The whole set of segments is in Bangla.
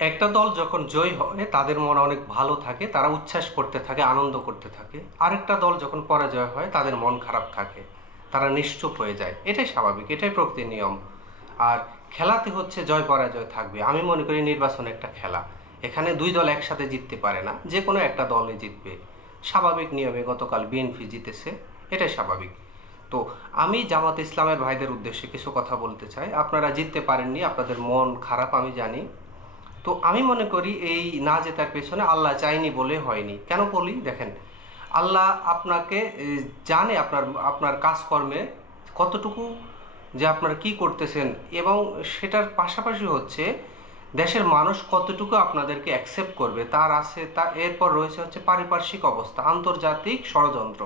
একটা দল যখন জয়ী হয় তাদের মন অনেক ভালো থাকে, তারা উচ্ছ্বাস করতে থাকে, আনন্দ করতে থাকে। আরেকটা দল যখন পরাজয় হয় তাদের মন খারাপ থাকে, তারা নিশ্চুপ হয়ে যায়। এটাই স্বাভাবিক, এটাই প্রকৃতির নিয়ম। আর খেলাতে হচ্ছে জয় পরাজয় থাকবে। আমি মনে করি নির্বাচন একটা খেলা, এখানে দুই দল একসাথে জিততে পারে না, যে কোনো একটা দলই জিতবে। স্বাভাবিক নিয়মে গতকাল বিএনপি জিতেছে, এটাই স্বাভাবিক। তো আমি জামাত ইসলামের ভাইদের উদ্দেশ্যে কিছু কথা বলতে চাই। আপনারা জিততে পারেননি, আপনাদের মন খারাপ, আমি জানি। তো আমি মনে করি এই না জেতার পেছনে আল্লাহ চাইনি বলে হয়নি। কেন বলি দেখেন, আল্লাহ আপনাকে জানে আপনার আপনার কাজকর্মে কতটুকু, যে আপনারা কি করতেছেন, এবং সেটার পাশাপাশি হচ্ছে দেশের মানুষ কতটুকু আপনাদেরকে অ্যাকসেপ্ট করবে তার আছে। তা এরপর রয়েছে হচ্ছে পারিপার্শ্বিক অবস্থা, আন্তর্জাতিক ষড়যন্ত্র।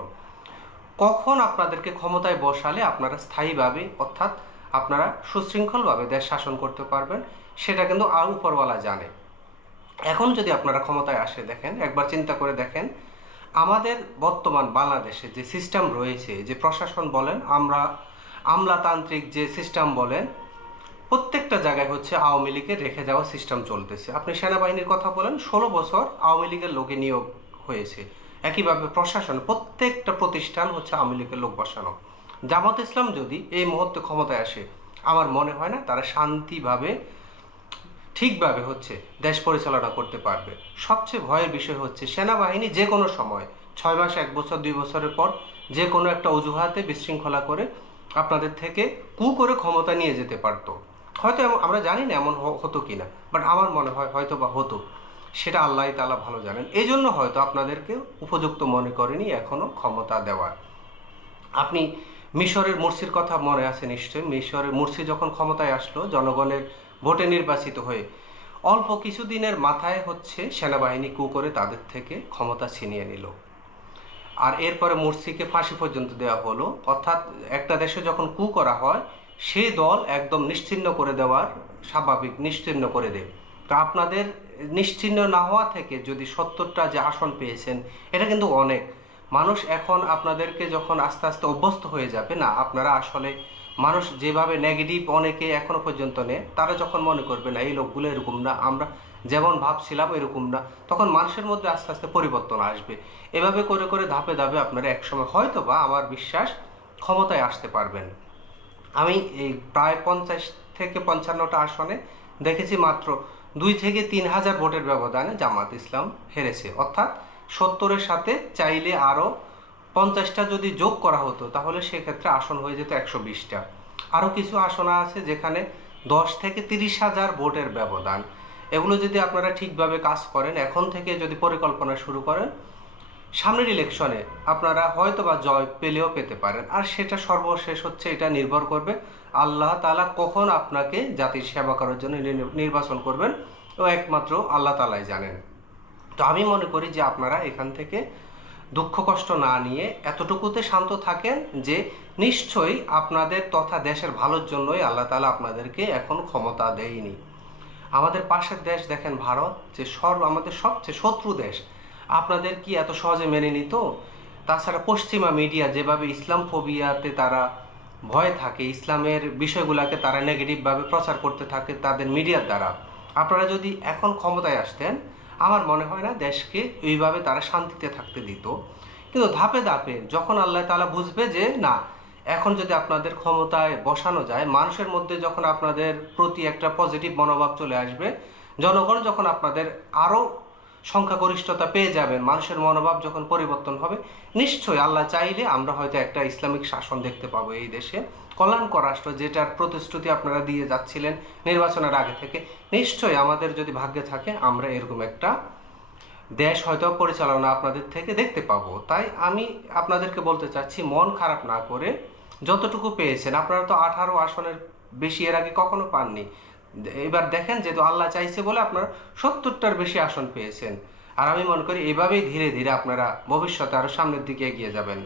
কখন আপনাদেরকে ক্ষমতায় বসালে আপনারা স্থায়ীভাবে, অর্থাৎ আপনারা সুশৃঙ্খলভাবে দেশ শাসন করতে পারবেন, সেটা কিন্তু আর উপরওয়ালা জানে। এখন যদি আপনারা ক্ষমতায় আসে, দেখেন একবার চিন্তা করে দেখেন, আমাদের বর্তমান বাংলাদেশে যে সিস্টেম রয়েছে, যে প্রশাসন বলেন, আমলাতান্ত্রিক যে সিস্টেম বলেন, প্রত্যেকটা জায়গায় হচ্ছে আওয়ামী লীগের রেখে যাওয়া সিস্টেম চলতেছে। আপনি সেনাবাহিনীর কথা বলেন, 16 বছর আওয়ামী লীগের লোকে নিয়োগ হয়েছে। একইভাবে প্রশাসন, প্রত্যেকটা প্রতিষ্ঠান হচ্ছে আওয়ামী লীগের লোক বসানো। জামাত ইসলাম যদি এই মুহূর্তে ক্ষমতায় আসে, আমার মনে হয় না তারা শান্তিভাবে, ঠিকভাবে হচ্ছে দেশ পরিচালনা করতে পারবে। সবচেয়ে ভয়ের বিষয় হচ্ছে সেনাবাহিনী যে কোনো সময়, 6 মাস, 1 বছর, 2 বছরের পর যে কোনো একটা অজুহাতে বিশৃঙ্খলা করে আপনাদের থেকে করে ক্ষমতা নিয়ে যেতে পারতো। হয়তো আমরা জানি না এমন হতো কি না, বাট আমার মনে হয় হয়তো বা হতো। সেটা আল্লাহ তাআলা ভালো জানেন। এই জন্য হয়তো আপনাদেরকে উপযুক্ত মনে করেনি এখনো ক্ষমতা দেওয়ার। আপনি মিশরের মুরসির কথা মনে আছে নিশ্চয়ই। মিশরের মুরসি যখন ক্ষমতায় আসলো জনগণের ভোটে নির্বাচিত হয়ে, অল্প কিছুদিনের মাথায় হচ্ছে সেনাবাহিনী করে তাদের থেকে ক্ষমতা ছিনিয়ে নিল। আর এরপরে মুরসিকে ফাঁসি পর্যন্ত দেওয়া হলো। অর্থাৎ একটা দেশে যখন করা হয়, সেই দল একদম নিশ্চিহ্ন করে দেওয়ার, স্বাভাবিক নিশ্চিহ্ন করে দেয়। তো আপনাদের নিশ্চিহ্ন না হওয়া থেকে যদি 70টা যে আসন পেয়েছেন, এটা কিন্তু অনেক। মানুষ এখন আপনাদেরকে যখন আস্তে আস্তে অভ্যস্ত হয়ে যাবে, না আপনারা আসলে, মানুষ যেভাবে নেগেটিভ অনেকে এখনো পর্যন্ত নেয়, তারা যখন মনে করবে না এই লোকগুলো এরকম না, আমরা যেমন ভাবছিলাম এরকম না, তখন মানুষের মধ্যে আস্তে আস্তে পরিবর্তন আসবে। এভাবে করে করে ধাপে ধাপে আপনারা একসময় হয়তো বা, আমার বিশ্বাস, ক্ষমতায় আসতে পারবেন। আমি এই প্রায় 50 থেকে 55টা আসনে দেখেছি মাত্র 2 থেকে 3 হাজার ভোটের ব্যবধানে জামাত ইসলাম হেরেছে। অর্থাৎ 70-এর সাথে চাইলে আরও 50টা যদি যোগ করা হতো, তাহলে সেক্ষেত্রে আসন হয়ে যেত 120টা। আরও কিছু আসন আছে যেখানে 10 থেকে 30 হাজার ভোটের ব্যবধান। এগুলো যদি আপনারা ঠিকভাবে কাজ করেন, এখন থেকে যদি পরিকল্পনা শুরু করেন, সামনের ইলেকশনে আপনারা হয়তো বা জয় পেলেও পেতে পারেন। আর সেটা সর্বশেষ হচ্ছে, এটা নির্ভর করবে আল্লাহ তাআলা কখন আপনাকে জাতির সেবা করার জন্য নির্বাচন করবেন, ও একমাত্র আল্লাহ তাআলাই জানেন। তো আমি মনে করি যে আপনারা এখান থেকে দুঃখ কষ্ট না নিয়ে এতটুকুতে শান্ত থাকেন যে নিশ্চয়ই আপনাদের তথা দেশের ভালোর জন্যই আল্লাহ তাআলা আপনাদেরকে এখন ক্ষমতা দেয়নি। আমাদের পাশের দেশ দেখেন ভারত, যে আমাদের সবচেয়ে শত্রু দেশ, আপনাদের কি এত সহজে মেনে নিত? তাছাড়া পশ্চিমা মিডিয়া যেভাবে ইসলাম ফোবিয়াতে তারা ভয় থাকে, ইসলামের বিষয়গুলোকে তারা নেগেটিভভাবে প্রচার করতে থাকে তাদের মিডিয়ার দ্বারা, আপনারা যদি এখন ক্ষমতায় আসতেন, আমার মনে হয় না দেশকে এইভাবে তারা শান্তিতে থাকতে দিত। কিন্তু ধাপে ধাপে যখন আল্লাহ তাআলা বুঝবে যে না, এখন যদি আপনাদের ক্ষমতায় বসানো যায়, মানুষের মধ্যে যখন আপনাদের প্রতি একটা পজিটিভ মনোভাব চলে আসবে, জনগণ যখন আপনাদের আরও সংখ্যাগরিষ্ঠতা পেয়ে যাবেন, মানুষের মনোভাব যখন পরিবর্তন হবে, নিশ্চয়ই আল্লাহ চাইলে আমরা হয়তো একটা ইসলামিক শাসন দেখতে পাবো এই দেশে। কল্যাণকর রাষ্ট্র যেটার প্রতিশ্রুতি আপনারা দিয়ে যাচ্ছিলেন নির্বাচনের আগে থেকে, নিশ্চয়ই আমাদের যদি ভাগ্যে থাকে আমরা এরকম একটা দেশ হয়তো পরিচালনা আপনাদের থেকে দেখতে পাবো। তাই আমি আপনাদেরকে বলতে চাচ্ছি, মন খারাপ না করে যতটুকু পেয়েছেন, আপনারা তো 18 আসনের বেশি এর আগে কখনো পাননি। এবার দেখেন, যেহেতু আল্লাহ চাইছে বলে আপনারা 70টার বেশি আসন পেয়েছেন। আর আমি মনে করি এভাবেই ধীরে ধীরে আপনারা ভবিষ্যতে আরো সামনের দিকে এগিয়ে যাবেন।